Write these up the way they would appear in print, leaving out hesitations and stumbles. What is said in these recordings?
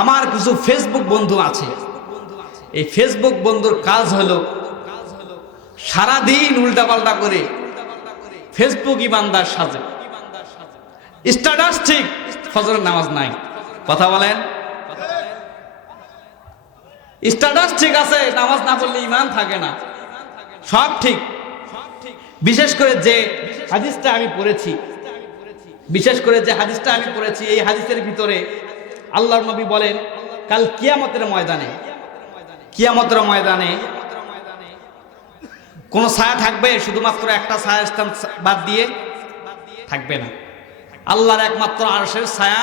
আমার কিছু ফেসবুক বন্ধু আছে, এই ফেসবুক বন্ধুর কাজ হলো সারাদিন উল্টাপাল্টা করে ফেসবুক ইমানদার সাজে, স্ট্যাটাস ঠিক, ফজরের নামাজ নাই। কথা বলেন, স্ট্যাটাস ঠিক আছে, নামাজ না পড়লে ঈমান থাকে না, সব ঠিক। বিশেষ করে যে হাদিসটা আমি পড়েছি, এই হাদিসের ভিতরে আল্লাহর নবী বলেন কাল কিয়ামতের ময়দানে কোন ছায়া থাকবে? শুধুমাত্র একটা ছায়া স্থান বাদ দিয়ে থাকবে না, আল্লাহর একমাত্র আরশের ছায়া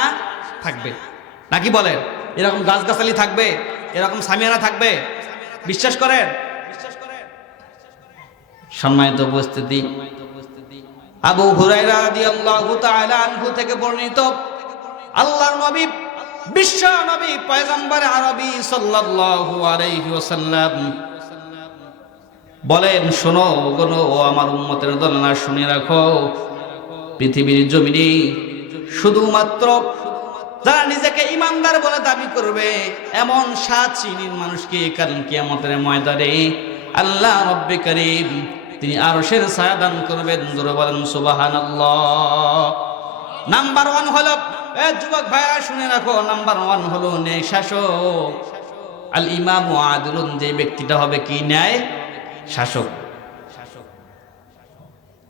থাকবে। নাকি বলেন? এরকম গাছগাছালি থাকবে, এরকম সামিয়ানা থাকবে, বিশ্বাস করেন? সম্মানিত উপস্থিতি, আবু হুরায়রা রাদিয়াল্লাহু তাআলা আনহু থেকে বর্ণিত, আল্লাহর নবী, বিশ্ব নবী, পয়গম্বর আরবী সাল্লাল্লাহু আলাইহি ওয়াসাল্লাম বলেন, শোনো গো আমার উম্মতের দলনা, শুনে রাখো, পৃথিবীর জমিনে শুধুমাত্র যারা নিজেকে ইমানদার বলে দাবি করবে এমন 7 শ্রেণীর মানুষকে কারণ কিয়ামতের ময়দানে আল্লাহ রব্বে কারীম তিনি আরশের ছায়া দান করবেন। জোরে বলেন সুবহানাল্লাহ। নাম্বার 1 হলো, যুবক ভাইরা শুনে রাখো, নাম্বার 1 হলো ন্যায় শাসক। আল ইমামু আদিলুন, যে ব্যক্তিটা হবে কি? ন্যায় শাসক।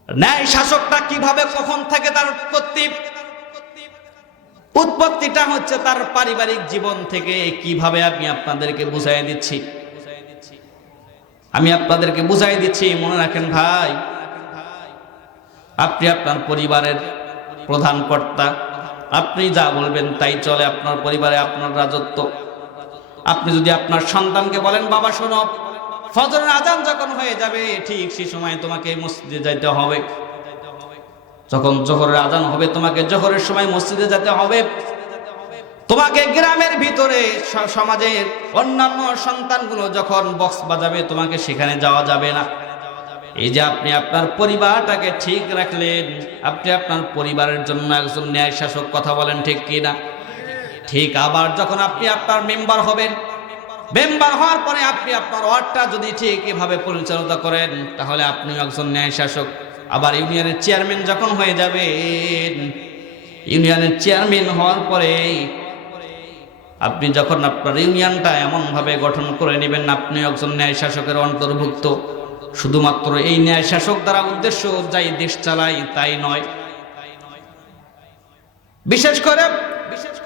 ন্যায় শাসকটা কিভাবে, কখন থেকে তার উৎপত্তিটা হচ্ছে তার পারিবারিক জীবন থেকে। কিভাবে আমি আপনাদেরকে বুঝাই দিচ্ছি, মনে রাখেন ভাই, আপনি আপনার পরিবারের প্রধান কর্তা, আপনি যা বলবেন তাই চলে, আপনার পরিবারে আপনার রাজত্ব। আপনি যদি আপনার সন্তানকে বলেন, বাবা শোনো, ফজরের আজান যখন হয়ে যাবে ঠিক সেই সময় তোমাকে মসজিদে যাইতে হবে, যখন জোহরের আজান হবে তোমাকে জোহরের সময় মসজিদে যেতে হবে, তোমাকে গ্রামের ভিতরে সমাজের অন্যান্য সন্তানগুলো যখন বক্স বাজাবে তোমাকে সেখানে যাওয়া যাবে না। এই যে আপনি আপনার পরিবারটাকে ঠিক রাখলেন, আপনি আপনার পরিবারের জন্য একজন ন্যায় শাসক। কথা বলেন ঠিক কিনা? ঠিক। আবার যখন আপনি আপনার মেম্বার হবেন, মেম্বার হওয়ার পরে আপনি আপনার ওয়ার্ডটা যদি ঠিক এভাবে পরিচালনা করেন তাহলে আপনিও একজন ন্যায় শাসক। আবার ইউনিয়নের চেয়ারম্যান যখন হয়ে যাবেন, ইউনিয়নের চেয়ারম্যান হওয়ার পরে আপনি যখন আপনার ইউনিয়নটা এমনভাবে গঠন করে নেবেন আপনি একজন ন্যায় শাসকের অন্তর্ভুক্ত। শুধুমাত্র এই ন্যায় শাসক দ্বারা উদ্দেশ্য যাই দেশ চালাই তাই নয়, বিশেষ করে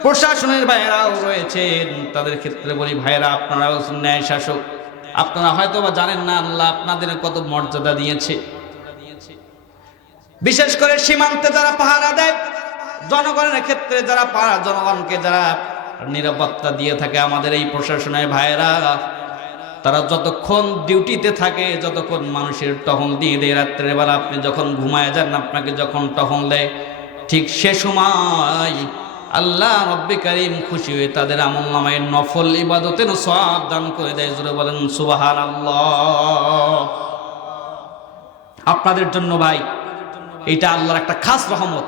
প্রশাসনের ভাইয়েরাও রয়েছেন, তাদের ক্ষেত্রে বলি, ভাইয়েরা আপনারা একজন ন্যায় শাসক। আপনারা হয়তো বা জানেন না আল্লাহ আপনাদের কত মর্যাদা দিয়েছে। বিশেষ করে সীমান্তে যারা পাহারা দেয়, জনগণের ক্ষেত্রে যারা জনগণকে যারা নিরাপত্তা দিয়ে থাকে, আমাদের এই প্রশাসনের ভাইয়েরা, তারা যতক্ষণ ডিউটিতে থাকে, যতক্ষণ মানুষের টহল দিয়ে দেয়, রাত্রের বেলা আপনি যখন ঘুমায় যান আপনাকে যখন টহল দেয়, ঠিক সে সময় আল্লাহ রব্বে কারীম খুশি হয়ে তাদের আমলনামায় নফল ইবাদতের সওয়াব দান করে দেয়। জোরে বলেন সুবহানাল্লাহ। আপনাদের জন্য ভাই এটা আল্লাহর একটা খাস রহমত।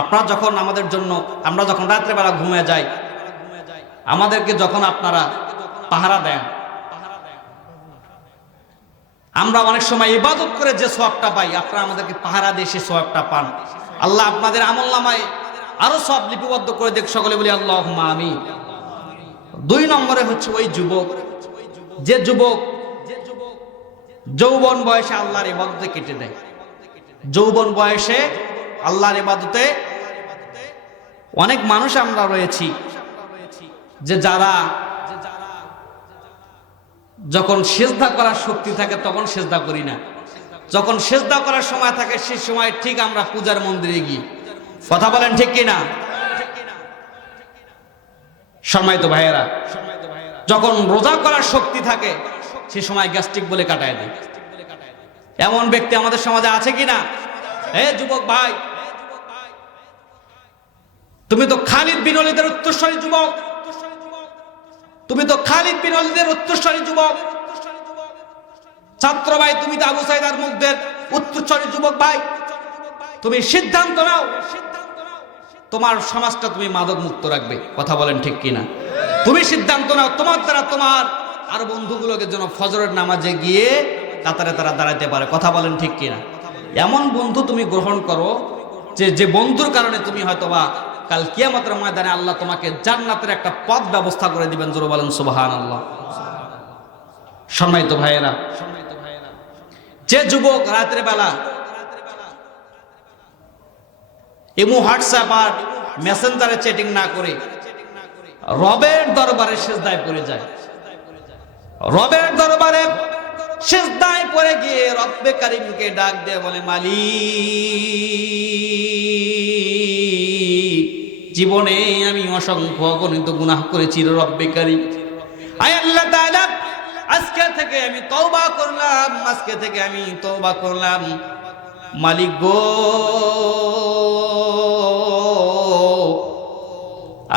আপনারা যখন আমাদের জন্য, আমরা যখন রাত্রে বেলা ঘুমিয়ে যাই, আমাদেরকে যখন আপনারা পাহারা দেন, আমরা অনেক সময় ইবাদত করে যে সওয়াবটা পাই, আপনারা আমাদেরকে পাহারা দিয়ে সে সওয়াবটা পান। আল্লাহ আপনাদের আমলনামায় আরো সব লিপিবদ্ধ করে দেখ, সকলে বলি আল্লাহুম্মা আমিন। 2 নম্বরে হচ্ছে ওই যুবক, যে যুবক যৌবন বয়সে আল্লাহর ইবাদতে কেটে দেয়। যৌবন বয়সে আল্লাহর ইবাদতে অনেক মানুষ আমরা রয়েছি যে যারা যখন সিজদা করার শক্তি থাকে তখন সিজদা করি না, যখন সিজদা করার সময় থাকে সেই সময় ঠিক আমরা পূজার মন্দিরে গিয়ে। কথা বলেন ঠিক কিনা? সম্মানিত ভাইয়েরা, যখন রোজা করার শক্তি থাকে সে সময় গ্যাস্ট্রিক বলে কাটায় দেয়। এমন ব্যক্তি আমাদের সমাজে আছে কিনা? যুবক ভাই, তুমি তো খালিদ বিন ওলীদের উত্তরসূরি যুবক, তুমি তো খালিদ বিন ওলীদের উত্তরসূরি যুবক। ছাত্র ভাই, তুমি তো আবু সাঈদ আল-মুকদের উত্তরসূরি যুবক ভাই। তুমি সিদ্ধান্ত নাও তোমার সমাজটা তুমি মাদক মুক্ত রাখবে। কথা বলেন ঠিক কিনা? তুমি সিদ্ধান্ত নাও তোমার দ্বারা তোমার আর বন্ধুগুলোকে যেন ফজরের নামাজে গিয়ে কাতারে তারা দাঁড়াতে পারে। কথা বলেন ঠিক কিনা? এমন বন্ধু তুমি গ্রহণ করো যে বন্ধুর কারণে তুমি হয়তোবা কাল কিয়ামতের ময়দানে আল্লাহ তোমাকে জান্নাতের একটা পথ ব্যবস্থা করে দিবেন। জোরে বলেন সুবহানাল্লাহ। সম্মানিত ভাইয়েরা, যে যুবক রাতের বেলা ইমো, হোয়াটসঅ্যাপ আর মেসেঞ্জারে চ্যাটিং না করে রবের দরবারে সিজদায় পড়ে যায়, রবের দরবারে সিজদায় পড়ে গিয়ে রব্বে কারিমকে ডাক দিয়ে বলে, মালিক, জীবনে আমি অসংখ্য অগণিত গুনাহ করেছি রব্বে কারিম, আয় আল্লাহ তাআলা, আজকে থেকে আমি তওবা করলাম, আজকে থেকে আমি তওবা করলাম। মালিক গো,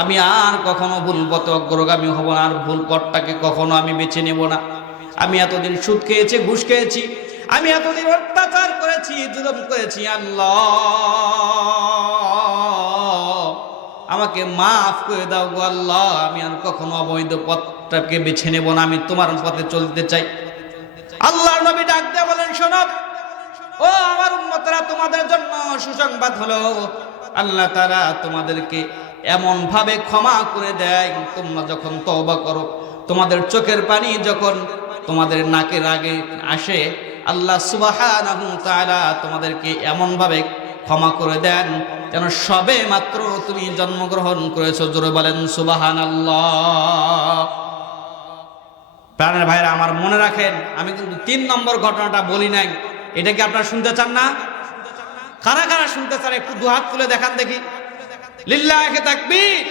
আমি আর কখনো ভুল পথে অগ্রগামী হব না, আর ভুল পথটাকে কখনো আমি বেছে নেব না। আমি এতদিন সুদ খেয়েছি, ঘুষ খেয়েছি, আমি এতদিন অত্যাচার করেছি, জুলুম করেছি। আল্লাহ, আমাকে মাফ করে দাও গো আল্লাহ, আমি আর কখনো অবৈধ পথটাকে বেছে নেব না, আমি তোমার পথে চলতে চাই। আল্লাহর নবী ডাক দিয়ে বলেন, শোনো ও আমার উম্মতরা, তোমাদের জন্য সুসংবাদ হলো, আল্লাহ তাআলা তোমাদেরকে এমন ভাবে ক্ষমা করে দেয়, তোমরা যখন তওবা করো, তোমাদের চোখের পানি যখন তোমাদের নাকের আগে আসে, আল্লাহ সুবহানাহু ওয়া তাআলা তোমাদেরকে এমন ভাবে ক্ষমা করে দেন যেন সবে মাত্র তুমি জন্মগ্রহণ করেছো। জোরে বলেন সুবহানাল্লাহ। প্রাণের ভাইরা আমার, মনে রাখেন, আমি কিন্তু 3 নম্বর ঘটনাটা বলি নাই। এটা কি আপনারা শুনতে চান না? কারা কারা শুনতে চান একটু দুহাত তুলে দেখান দেখি। লিল্লাহি তাকবীর।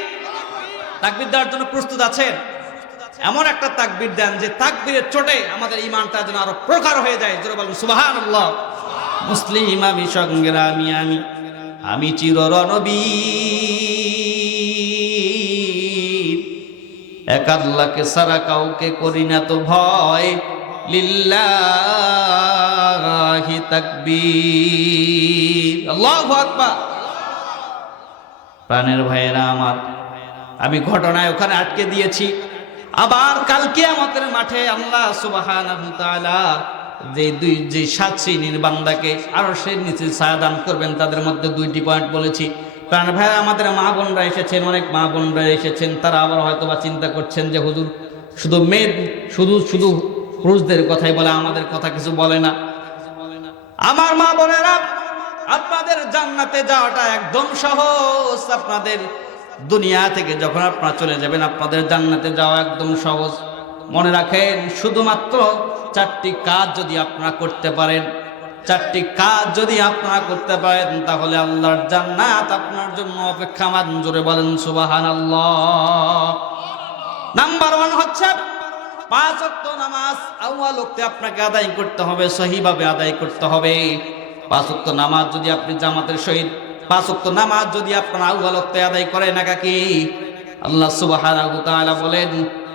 তাকবীর দেওয়ার জন্য প্রস্তুত আছেন? এমন একটা তাকবীর দেন যে তাকবীরের চোটে আমাদের ঈমানটা যেন আরো প্রখর হয়ে যায়। জোরে বলুন সুবহানাল্লাহ। মুসলিম আমি, সংগ্রামী আমি, আমি চির রণবীর, এক আল্লাহকে ছাড়া কাউকে করি না তো ভয়। লিল্লাহি তাকবীর, আল্লাহু আকবার। প্রাণের ভাইয়েরা আমার, আমি ঘটনায় ওখানে আটকে দিয়েছি। আবার কাল কিয়ামতের মাঠে আল্লাহ সুবহানাহু ওয়া তাআলা যে 7 শ্রেণীর বান্দাকে আরশের নিচে ছায়া দান করবেন, তাদের মধ্যে 2টি পয়েন্ট বলেছি। প্রাণ ভাইরা, আমাদের মা বোনরা এসেছেন, অনেক মা বোনরা এসেছেন, তারা আবার হয়তোবা চিন্তা করছেন যে হুজুর শুধু মেয়ে, শুধু পুরুষদের কথাই বলে, আমাদের কথা কিছু বলে না। আমার মা বোনেরা, আপনাদের জান্নাতে যাওয়াটা একদম সহজ। আপনাদের দুনিয়া থেকে যখন আপনারা চলে যাবেন, আপনাদের জান্নাতে যাওয়া একদম সহজ। মনে রাখেন, শুধুমাত্র 4টি কাজ যদি আপনারা করতে পারেন, 4টি কাজ যদি আপনারা করতে পারেন, তাহলে আল্লাহর জান্নাত আপনার জন্য অপেক্ষামান। জোরে বলেন সুবহানাল্লাহ। নাম্বার 1 হচ্ছে 5 ওয়াক্ত নামাজ আউয়াল ওয়াক্তে আপনাকে আদায় করতে হবে, সহিভাবে আদায় করতে হবে। 5 ওয়াক্ত নামাজ যদি আপনি জামাতের সহিত 5 ওয়াক্ত নামাজ যদি আপনারা আউয়াল ওয়াক্তে আদায় করেন, একাকি আল্লাহ সুবহানাহু ওয়া তাআলা বলেন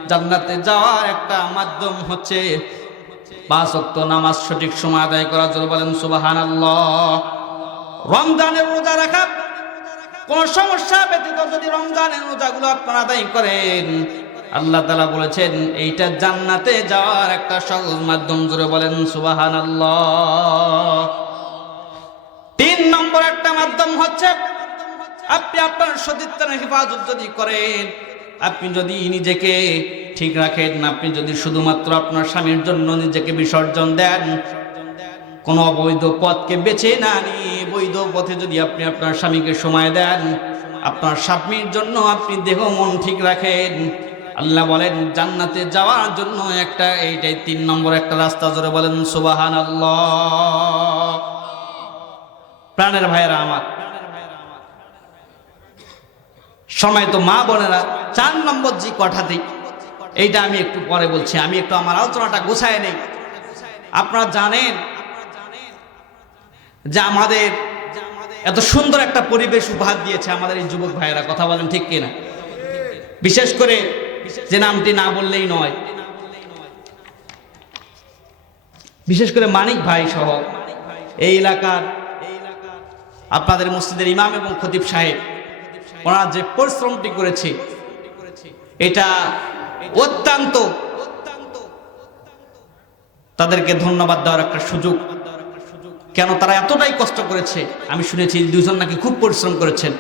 জান্নাতে যাওয়ার একটা মাধ্যম হচ্ছে 5 ওয়াক্ত নামাজ সঠিক সময় আদায় করা। জোরে বলেন সুবহানাল্লাহ। রমজানের রোজা রাখা, কোন সমস্যা ব্যতীত যদি রমজানের রোজাগুলো আপনারা আদায় করেন, আল্লাহ তাআলা বলেছেন এইটা জান্নাতে যাওয়ার একটা সহজ মাধ্যম। জোরে বলেন সুবহানাল্লাহ। 3 নম্বর একটা মাধ্যম হচ্ছে আপনি আপনার সতীত্বের হেফাজত যদি করেন, আপনি যদি নিজেকে ঠিক রাখেন, আপনি যদি শুধুমাত্র আপনার স্বামীর জন্য নিজেকে বিসর্জন দেন, কোনো অবৈধ পথকে বেছে না নিয়ে বৈধ পথে যদি আপনি আপনার স্বামীকে সময় দেন, আপনার স্বামীর জন্য আপনি দেহ মন ঠিক রাখেন, আল্লাহ বলেন জান্নাতে যাওয়ার জন্য এইটাই 3 নম্বর একটা রাস্তা। জোরে বলেন সুবহানাল্লাহ। প্রাণের ভাইয়েরা আমার, সময় তো মা বোনেরা, 4 নম্বর যে কথাটি, এইটা আমি একটু পরে বলছি, আমি একটু আমার আলোচনাটা গোছায় নেই। আপনারা জানেন যে আমাদের এত সুন্দর একটা পরিবেশ উপহার দিয়েছে আমাদের এই যুবক ভাইয়েরা। কথা বলেন ঠিক কিনা? বিশেষ করে যে নামটি না বললেই নয়, বিশেষ করে মানিক ভাই সহ এই এলাকার আপনাদের মসজিদের ইমাম এবং খতিব সাহেব, ওনারা যে পরিশ্রমটি করেছে, এটা অত্যন্ত তাদেরকে ধন্যবাদ দেওয়ার একটা সুযোগ। কেন তারা এতটাই কষ্ট করেছে, আমি শুনেছি দুজন নাকি খুব পরিশ্রম করেছেন।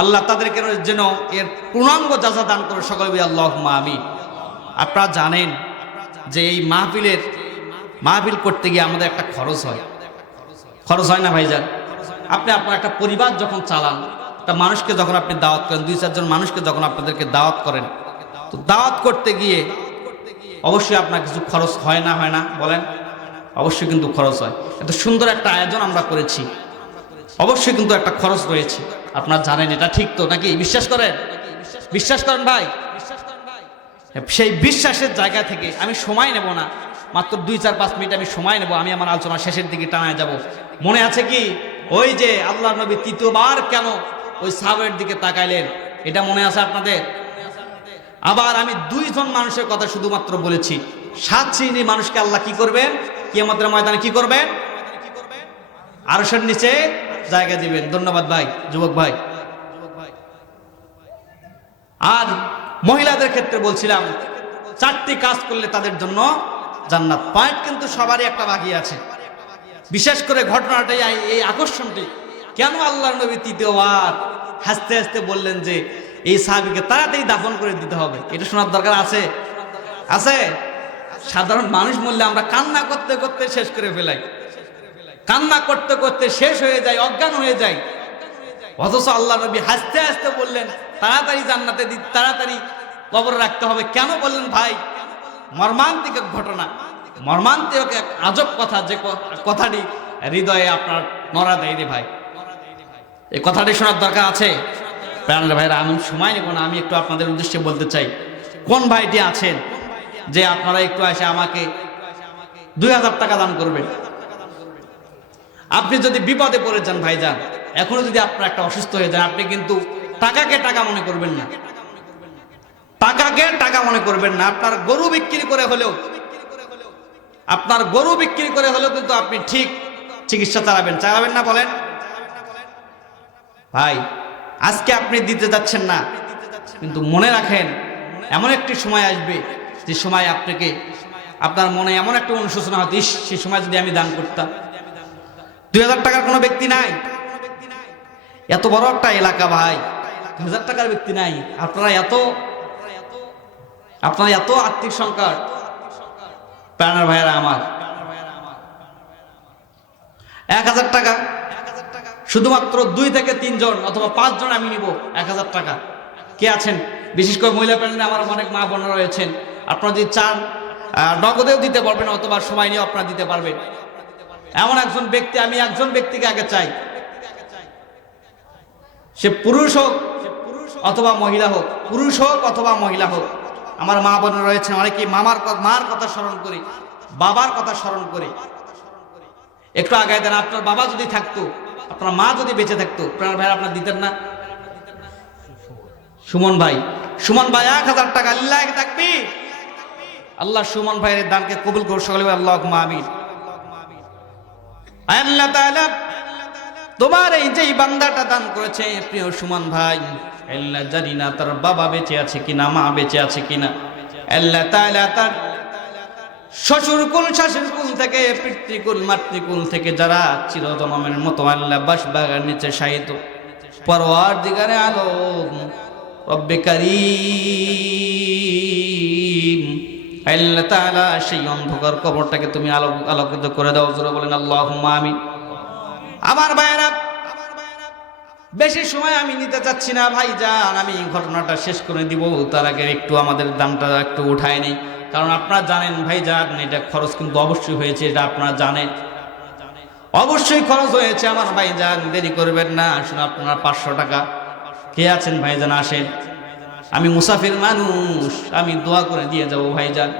আল্লাহ তাদেরকে যেন এর পূর্ণাঙ্গ যাজা দান করে, সকলে বলি আল্লাহুম্মা আমিন। আপনারা জানেন যে এই মাহফিল করতে গিয়ে আমাদের একটা খরচ হয় না ভাইজান? আপনি আপনার একটা পরিবার যখন চালান, একটা মানুষকে যখন আপনি দাওয়াত করেন, 2-4 জন মানুষকে যখন আপনাদেরকে দাওয়াত করেন, তো দাওয়াত করতে গিয়ে অবশ্যই আপনার কিছু খরচ হয় না বলেন? অবশ্যই কিন্তু খরচ হয়। এত সুন্দর একটা আয়োজন আমরা করেছি, অবশ্যই কিন্তু একটা খরচ রয়েছে। আপনারা জানেন, এটা ঠিক তো নাকি? বিশ্বাস করেন ভাই? সেই বিশ্বাসের জায়গা থেকে আমি সময় নেব না, মাত্র 2-4-5 মিনিট আমি সময় নেব। আমি আমার আলোচনা শেষের দিকে টানায় যাব। মনে আছে কি ওই যে আল্লাহ নবী তৃতীয়বার কেন ওই সাহাবের দিকে তাকাইলেন, এটা মনে আছে আপনাদের? আবার আমি 2 জন মানুষের কথা শুধুমাত্র বলেছি। 7 শ্রেণীর মানুষকে আল্লাহ কি করবেন? কিয়ামতের ময়দানে কি করবেন? আরশের নিচে জায়গা দিবেন। ধন্যবাদ ভাই, যুবক ভাই। আর মহিলাদের ক্ষেত্রে বলছিলাম 4টি কাজ করলে তাদের জন্য জান্নাত। পয়েন্ট কিন্তু সবারই একটা বাকি আছে। বিশেষ করে ঘটনাটাই এই আকর্ষণটি, কেন আল্লাহর নবী তৃতীয়বার হাসতে হাসতে বললেন যে এই সাহাবীকে তাড়াতাড়ি দাফন করে দিতে হবে? এটা শোনার দরকার আছে? সাধারণ মানুষ বললে আমরা কান্না করতে করতে শেষ করে ফেলাই, কান্না করতে করতে শেষ হয়ে যায়, অজ্ঞান হয়ে যায়। অথচ আল্লাহ নবী হাসতে হাসতে বললেন তাড়াতাড়ি জান্নাতে তাড়াতাড়ি কবরে রাখতে হবে। কেন বললেন ভাই? মর্মান্তিক এক ঘটনা, মর্মান্তিক এক আজব কথা, যে কথাটি হৃদয়ে আপনার নড়া দেয় রে ভাই। এই কথাটি শোনার দরকার আছে প্রাণের ভাইরা। আমি সময় নেব না, আমি একটু আপনাদের উদ্দেশ্যে বলতে চাই। কোন ভাইটি আছেন যে আপনারা একটু এসে আমাকে 2000 টাকা দান করবেন? আপনি যদি বিপদে পড়ে যান ভাইজান, এখনো যদি আপনার একটা অসুস্থ হয়ে যান, আপনি কিন্তু টাকাকে টাকা মনে করবেন না, টাকাকে টাকা মনে করবেন না। আপনার গরু বিক্রি করে হলেও কিন্তু আপনি ঠিক চিকিৎসা চালাবেন না বলেন ভাই? আজকে আপনি দিতে যাচ্ছেন না, কিন্তু মনে রাখেন এমন একটি সময় আসবে যে সময় আপনার মনে এমন একটা অনুশোচনা হতো, সেই সময় যদি আমি দান করতাম। 2000 টাকার কোনো ব্যক্তি নাই, এত বড় একটা এলাকা ভাই, 2000 টাকার ব্যক্তি নাই। আপনারা এত আর্থিক সংকট প্রাণের ভাইয়েরা আমার। 1000 টাকা শুধুমাত্র 2 থেকে 3 জন অথবা 5 জন আমি নিব। 1000 টাকা কে আছেন? বিশেষ করে মহিলা প্যানেলে আমার অনেক মা বোনরা রয়েছেন। আপনারা যদি চান নগদেও দিতে পারবেন, অথবা সময় নিয়েও আপনারা দিতে পারবেন। এমন একজন ব্যক্তি, আমি একজন ব্যক্তিকে আগে চাই, সে পুরুষ হোক অথবা মহিলা হোক, আমার মা বোন রয়েছেন অনেকেই মার কথা স্মরণ করি, বাবার কথা স্মরণ করি। একটু আগায় দেন। আপনার বাবা যদি থাকতো, আপনার মা যদি বেঁচে থাকতো, প্রাণের ভাই আপনার দিতেন না? সুমন ভাই 1000 টাকা। আল্লাহু তাকবীর। আল্লাহ সুমন ভাইয়ের দানকে কবুল করুন, সকলে আল্লাহুম্মা আমিন। আল্লাহ তাআলা তোমার এই যে বান্দাটা দান করেছে প্রিয় সুমন ভাই, আল্লাহ জানি না তার বাবা বেঁচে আছে কিনা, মা বেঁচে আছে কিনা। আল্লাহ তাআলা তার শ্বশুরকুল শাশুড়কুল থেকে, পিতৃকুল মাতৃকুল থেকে যারা চিরজন্মের মতো আল্লাহ বাসবাগার নিচে শায়িত, পরওয়ারদিগারে আলম রব্বে কারীম, আল্লাহ তাআলা সেই অন্ধকার কবরটাকে তুমি আলোকিত করে দাও। জোরে বলেন আল্লাহুম্মা আমিন। আমার ভাইরা, বেশি সময় আমি নিতে চাচ্ছি না ভাইজান, আমি ঘটনাটা শেষ করে দিব। তার আগে একটু আমাদের দামটা একটু উঠায় নেই, কারণ আপনারা জানেন ভাইজান এটা খরচ কিন্তু অবশ্যই হয়েছে, এটা আপনারা জানেন, অবশ্যই খরচ হয়েছে আমার ভাইজান। দেরি করবেন না, আসুন আপনারা 500 টাকা কে আছেন ভাইজান আসেন। আমি মুসাফির মানুষ, আমি দোয়া করে দিয়ে যাব ভাইজান।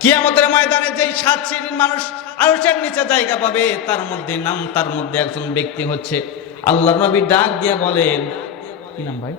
কিয়ামতের ময়দানে যেই 7 শ্রেণীর মানুষ আরশের নিচে জায়গা পাবে, তার মধ্যে একজন ব্যক্তি হচ্ছে আল্লাহর নবী ডাক দিয়ে বলেন, কি নাম ভাই?